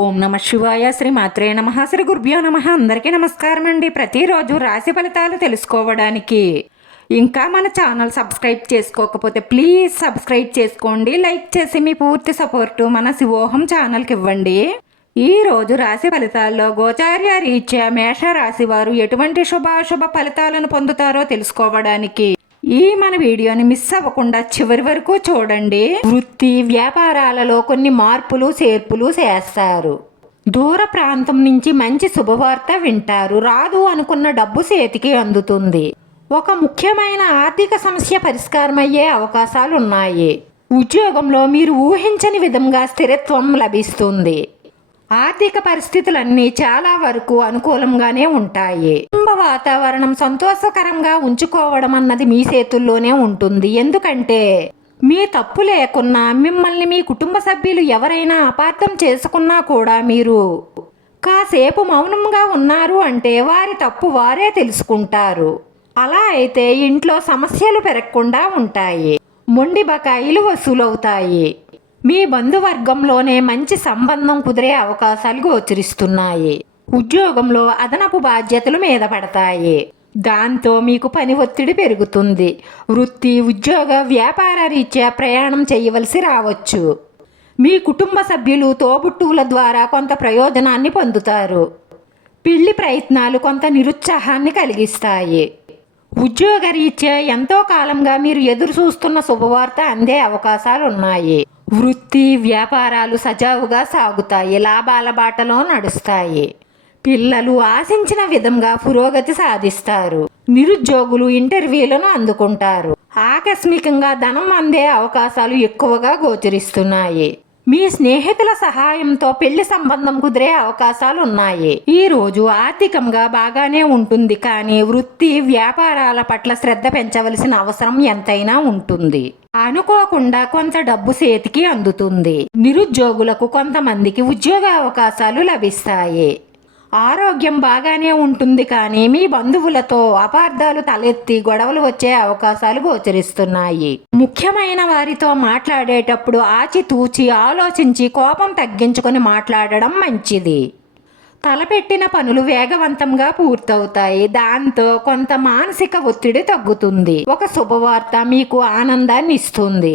ఓం నమ శివాయ. శ్రీ మాత్రే నమః. శ్రీ గురుభ్యో నమః. అందరికీ నమస్కారం అండి. ప్రతిరోజు రాశి ఫలితాలు తెలుసుకోవడానికి ఇంకా మన ఛానల్ సబ్స్క్రైబ్ చేసుకోకపోతే ప్లీజ్ సబ్స్క్రైబ్ చేసుకోండి. లైక్ చేసి మీ పూర్తి సపోర్టు మన శివోహం ఛానల్కి ఇవ్వండి. ఈ రోజు రాశి ఫలితాల్లో గోచార్య రీత్యా మేష రాశి వారు ఎటువంటి శుభాశుభ ఫలితాలను పొందుతారో తెలుసుకోవడానికి ఈ మన వీడియోని మిస్ అవ్వకుండా చివరి వరకు చూడండి. వృత్తి వ్యాపారాలలో కొన్ని మార్పులు చేర్పులు చేస్తారు. దూర ప్రాంతం నుంచి మంచి శుభవార్త వింటారు. రాదు అనుకున్న డబ్బు చేతికి అందుతుంది. ఒక ముఖ్యమైన ఆర్థిక సమస్య పరిష్కారమయ్యే అవకాశాలు ఉన్నాయి. ఉద్యోగంలో మీరు ఊహించని విధంగా స్థిరత్వం లభిస్తుంది. ఆర్థిక పరిస్థితులన్నీ చాలా వరకు అనుకూలంగానే ఉంటాయి. కుటుంబ వాతావరణం సంతోషకరంగా ఉంచుకోవడం అన్నది మీ చేతుల్లోనే ఉంటుంది. ఎందుకంటే మీ తప్పు లేకున్నా మిమ్మల్ని మీ కుటుంబ సభ్యులు ఎవరైనా అపార్థం చేసుకున్నా కూడా మీరు కాసేపు మౌనంగా ఉన్నారు అంటే వారి తప్పు వారే తెలుసుకుంటారు. అలా అయితే ఇంట్లో సమస్యలు పెరగకుండా ఉంటాయి. మొండి బకాయిలు వసూలవుతాయి. మీ బంధువర్గంలోనే మంచి సంబంధం కుదిరే అవకాశాలు గోచరిస్తున్నాయి. ఉద్యోగంలో అదనపు బాధ్యతలు మీద పడతాయి. దాంతో మీకు పని ఒత్తిడి పెరుగుతుంది. వృత్తి ఉద్యోగ వ్యాపార రీత్యా ప్రయాణం చేయవలసి రావచ్చు. మీ కుటుంబ సభ్యులు తోబుట్టువుల ద్వారా కొంత ప్రయోజనాన్ని పొందుతారు. పెళ్లి ప్రయత్నాలు కొంత నిరుత్సాహాన్ని కలిగిస్తాయి. ఉద్యోగ రీత్యా ఎంతో కాలంగా మీరు ఎదురు చూస్తున్న శుభవార్త అందే అవకాశాలు ఉన్నాయి. వృత్తి వ్యాపారాలు సజావుగా సాగుతాయి. లాభాల బాటలో నడుస్తాయి. పిల్లలు ఆశించిన విధంగా పురోగతి సాధిస్తారు. నిరుద్యోగులు ఇంటర్వ్యూలను అందుకుంటారు. ఆకస్మికంగా ధనం అందే అవకాశాలు ఎక్కువగా గోచరిస్తున్నాయి. మీ స్నేహితుల సహాయంతో పెళ్లి సంబంధం కుదిరే అవకాశాలు ఉన్నాయి. ఈ రోజు ఆర్థికంగా బాగానే ఉంటుంది, కానీ వృత్తి వ్యాపారాల పట్ల శ్రద్ధ పెంచవలసిన అవసరం ఎంతైనా ఉంటుంది. అనుకోకుండా కొంత డబ్బు చేతికి అందుతుంది. నిరుద్యోగులకు కొంతమందికి ఉద్యోగ అవకాశాలు లభిస్తాయి. ఆరోగ్యం బాగానే ఉంటుంది, కానీ మీ బంధువులతో అపార్థాలు తలెత్తి గొడవలు వచ్చే అవకాశాలు గోచరిస్తున్నాయి. ముఖ్యమైన వారితో మాట్లాడేటప్పుడు ఆచితూచి ఆలోచించి కోపం తగ్గించుకొని మాట్లాడడం మంచిది. తలపెట్టిన పనులు వేగవంతంగా పూర్తవుతాయి. దాంతో కొంత మానసిక ఒత్తిడి తగ్గుతుంది. ఒక శుభవార్త మీకు ఆనందాన్ని ఇస్తుంది.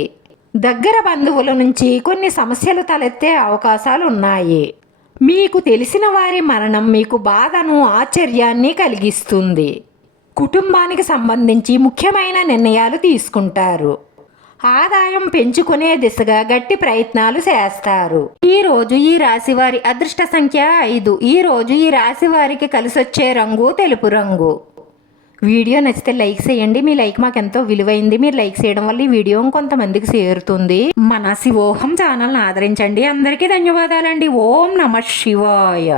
దగ్గర బంధువుల నుంచి కొన్ని సమస్యలు తలెత్తే అవకాశాలు ఉన్నాయి. మీకు తెలిసిన వారి మరణం మీకు బాధను ఆశ్చర్యాన్ని కలిగిస్తుంది. కుటుంబానికి సంబంధించి ముఖ్యమైన నిర్ణయాలు తీసుకుంటారు. ఆదాయం పెంచుకునే దిశగా గట్టి ప్రయత్నాలు చేస్తారు. ఈ రోజు ఈ రాశి వారి అదృష్ట సంఖ్య 5. ఈ రోజు ఈ రాశి వారికి కలిసొచ్చే రంగు తెలుపు రంగు. వీడియో నచ్చితే లైక్ చేయండి. మీ లైక్ మాకు ఎంతో విలువైంది. మీరు లైక్ చేయడం వల్ల ఈ వీడియో కొంతమందికి చేరుతుంది. మన శివోహం ఛానల్ని ఆదరించండి. అందరికీ ధన్యవాదాలండి. ఓం నమ శివాయ.